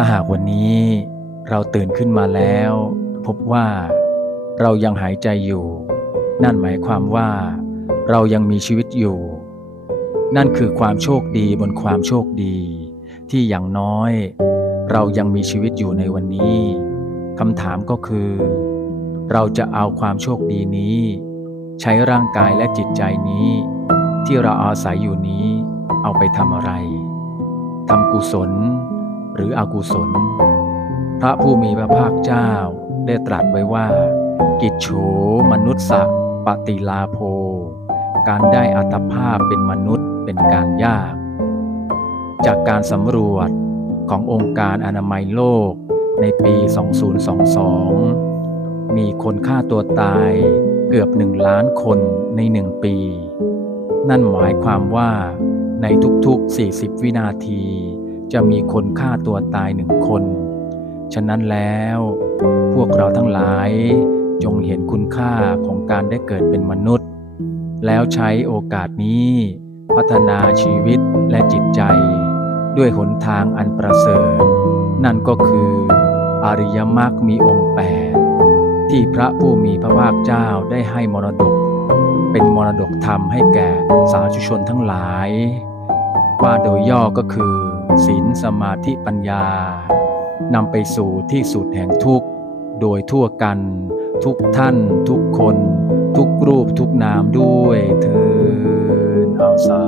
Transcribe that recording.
าหากวันนี้เราตื่นขึ้นมาแล้ว พบว่าเรายังหายใจอยู่ นั่นหมายความว่า เรายังมีชีวิตอยู่ นั่นคือความโชคดีบนความโชคดี ที่อย่างน้อย เรายังมีชีวิตอยู่ในวันนี้คำถามก็คือ เราจะเอาความโชคดีนี้ ใช้ร่างกายและจิตใจนี้ ที่เราอาศัยอยู่นี้ เอาไปทำอะไรทำกุศล หรืออกุศล พระผู้มีพระภาคเจ้าได้ตรัสไว้ว่า กิจโฉมนุษสะปฏิลาโภ การได้อัตภาพเป็นมนุษย์เป็นการยาก จากการสำรวจขององค์การอนามัยโลกในปี 2022 มีคนฆ่าตัวตายเกือบหนึ่งล้านคนในหนึ่งปี นั่นหมายความว่าในทุกๆ 40 วินาที จะมีคนฆ่าตัวตายหนึ่งคน ฉะนั้นแล้ว พวกเราทั้งหลายจงเห็นคุณค่าของการได้เกิดเป็นมนุษย์ แล้วใช้โอกาสนี้ พัฒนาชีวิตและจิตใจ ด้วยหนทางอันประเสริฐ นั่นก็คืออริยมรรคมีองค์แปดที่พระผู้มีพระภาคเจ้าได้ให้มรดก เป็นมรดกธรรมให้แก่สาธุชนทั้งหลาย ว่าโดยย่อก็คือศีลสมาธิปัญญานำไปสู่ที่สุดแห่งทุกข์ โดยทั่วกัน ทุกท่าน ทุกคน ทุกรูปทุกนามด้วยเธอเอาสา